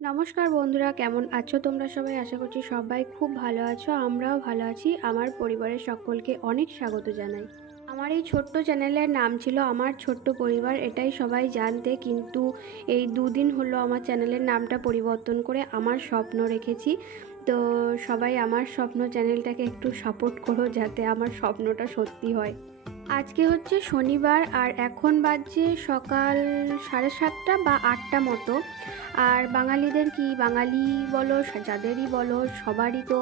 নমস্কার বন্ধুরা, কেমন আছো তোমরা সবাই? আশা করছি সবাই খুব ভালো আছো। আমরাও ভালো আছি। আমার পরিবারের সকলকে অনেক স্বাগত জানাই। আমার এই ছোট্ট চ্যানেলের নাম ছিল আমার ছোট্ট পরিবার, এটাই সবাই জানতে, কিন্তু এই দুদিন হলো আমার চ্যানেলের নামটা পরিবর্তন করে আমার স্বপ্ন রেখেছি। তো সবাই আমার স্বপ্ন চ্যানেলটাকে একটু সাপোর্ট করো যাতে আমার স্বপ্নটা সত্যি হয়। আজকে হচ্ছে শনিবার আর এখন বাজছে সকাল 7:30 বা 8টা মতো। আর বাঙালিদের কি, বাঙালি বলো যাদেরই বলো, সবারই তো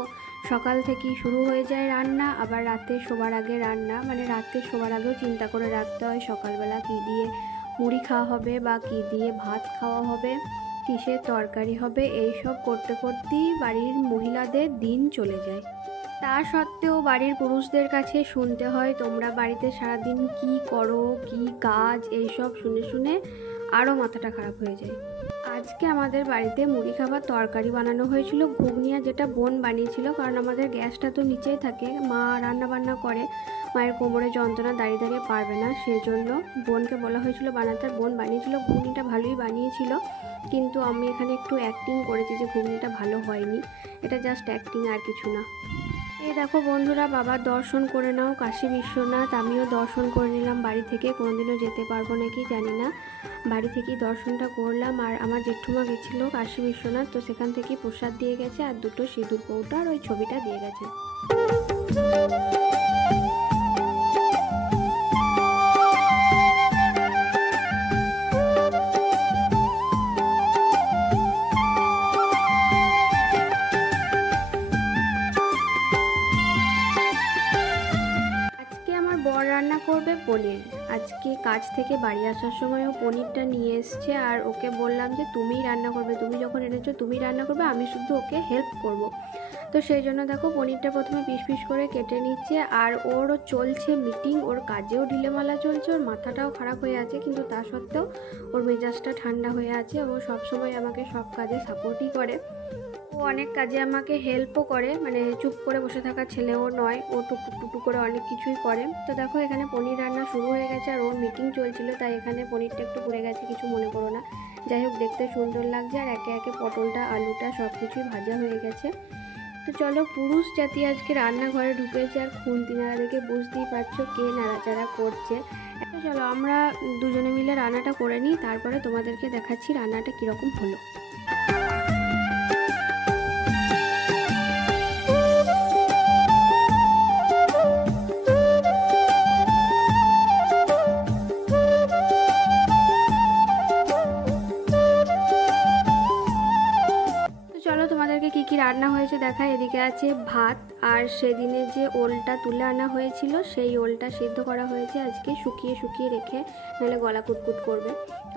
সকাল থেকেই শুরু হয়ে যায় রান্না। আবার রাতে শোবার আগে রান্না, মানে রাতে শোবার আগেও চিন্তা করে রাখতে হয় সকালবেলা কী দিয়ে মুড়ি খাওয়া হবে বা কী দিয়ে ভাত খাওয়া হবে, কিসের তরকারি হবে, এইসব করতে করতেই বাড়ির মহিলাদের দিন চলে যায়। তা সত্ত্বেও বাড়ির পুরুষদের কাছে শুনতে হয় তোমরা বাড়িতে সারাদিন কি করো, কি কাজ, এইসব শুনে শুনে আরও মাথাটা খারাপ হয়ে যায়। আজকে আমাদের বাড়িতে মুড়ি খাবার তরকারি বানানো হয়েছিল, ঘুগনিয়া, যেটা বোন বানিয়েছিল। কারণ আমাদের গ্যাসটা তো নিচেই থাকে, মা রান্না বান্না করে, মায়ের কোমরে যন্ত্রণা, দাঁড়িয়ে দাঁড়িয়ে পারবে না, সেজন্য বোনকে বলা হয়েছিল বানাতে। বোন বানিয়েছিল, ঘুগনিটা ভালোই বানিয়েছিল, কিন্তু আমি এখানে একটু অ্যাক্টিং করেছি যে ঘুগনিটা ভালো হয়নি। এটা জাস্ট অ্যাক্টিং, আর কিছু না। এই দেখো বন্ধুরা, বাবার দর্শন করে নাও, কাশী বিশ্বনাথ। আমিও দর্শন করে নিলাম বাড়ি থেকে, কোনোদিনও যেতে পারবো নাকি জানি না, বাড়ি থেকেই দর্শনটা করলাম। আর আমার জেঠুমা গেছিলো কাশী বিশ্বনাথ, তো সেখান থেকেই প্রসাদ দিয়ে গেছে আর দুটো সিঁদুর কৌটা আর ওই ছবিটা দিয়ে গেছে। বর রান্না করবে পনির। আজকে কাজ থেকে বাড়ি আসার সময়ও পনিরটা নিয়ে এসছে, আর ওকে বললাম যে তুমিই রান্না করবে, তুমি যখন এনেছো তুমি রান্না করবে, আমি শুধু ওকে হেল্প করব। তো সেই জন্য দেখো পনিরটা প্রথমে পিস পিস করে কেটে নিচ্ছে। আর ওরও চলছে মিটিং, ওর কাজেও ঢিলেমালা চলছে, ওর মাথাটাও খারাপ হয়ে আছে, কিন্তু তা সত্ত্বেও ওর মেজাজটা ঠান্ডা হয়ে আছে। ও সবসময় আমাকে সব কাজে সাপোর্টই করে, ও অনেক কাজে আমাকে হেল্পও করে, মানে চুপ করে বসে থাকা ছেলেও নয়, ও টুকটুক টুকটুক করে অনেক কিছুই করে। তো দেখো এখানে পনির রান্না শুরু হয়ে গেছে, আর ওর মিটিং চলছিল, তাই এখানে পনিরটা একটু পুড়ে গেছে, কিছু মনে করো না। যাই হোক, দেখতে সুন্দর লাগছে, আর একে একে পটলটা, আলুটা সব কিছুই ভাজা হয়ে গেছে। তো চলো, পুরুষ জাতি আজকে রান্নাঘরে ঢুকেছে, আর খুন্তি নাড়া দেখে বুঝতেই পারছো কে নাড়াচাড়া করছে। তো চলো আমরা দুজনে মিলে রান্নাটা করে নিই, তারপরে তোমাদেরকে দেখাচ্ছি রান্নাটা কীরকম হলো। তোমাদেরকে কি কি রান্না হয়েছে দেখায়। এদিকে আছে ভাত, আর সেদিনে যে ওলটা তুলে আনা হয়েছিল সেই ওলটা সিদ্ধ করা হয়েছে আজকে, শুকিয়ে শুকিয়ে রেখে, নাহলে গলা কুটকুট করবে।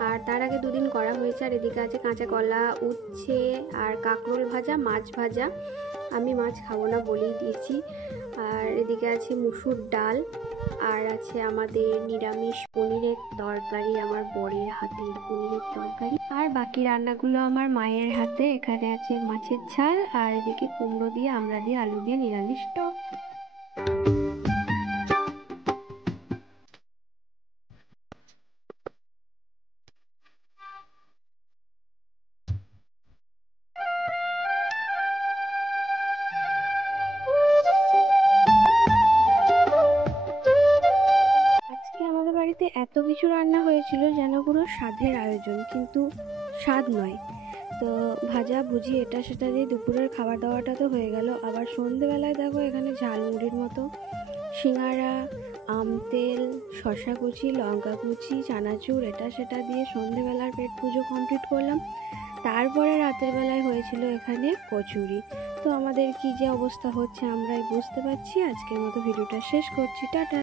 আর তার আগে দুদিন করা হয়েছে। আর এদিকে আছে কাঁচা কলা, উচ্ছে, আর কাঁকরোল ভাজা, মাছ ভাজা। আমি মাছ খাবো না বলেই দিয়েছি। আর এদিকে আছে মুসুর ডাল, আর আছে আমাদের নিরামিষ পনিরের তরকারি, আমার বরের হাতের পনিরের তরকারি। আর বাকি রান্নাগুলো আমার মায়ের হাতে। এখানে আছে মাছের ঝাল, আর এদিকে কুমড়ো দিয়ে, আমড়া দিয়ে, আলু দিয়ে নিরামিষ টক। বাড়িতে এত কিছু রান্না হয়েছিল যেন পুরো স্বাদের আয়োজন, কিন্তু স্বাদ নয়। তো ভাজা ভুজি এটা সেটা দিয়ে দুপুরের খাবার দাওয়াটা তো হয়ে গেল। আবার সন্ধেবেলায় দেখো এখানে ঝালমুড়ির মতো সিঙ্গারা, আম তেল, শশা কুচি, লঙ্কা কুচি, চানাচুর, এটা সেটা দিয়ে সন্ধেবেলার পেট পুজো কমপ্লিট করলাম। তারপরে রাতের বেলায় হয়েছিল এখানে কচুরি। তো আমাদের কি যে অবস্থা হচ্ছে আমরাই বুঝতে পারছি। আজকের মতো ভিডিওটা শেষ করছি, টাটা।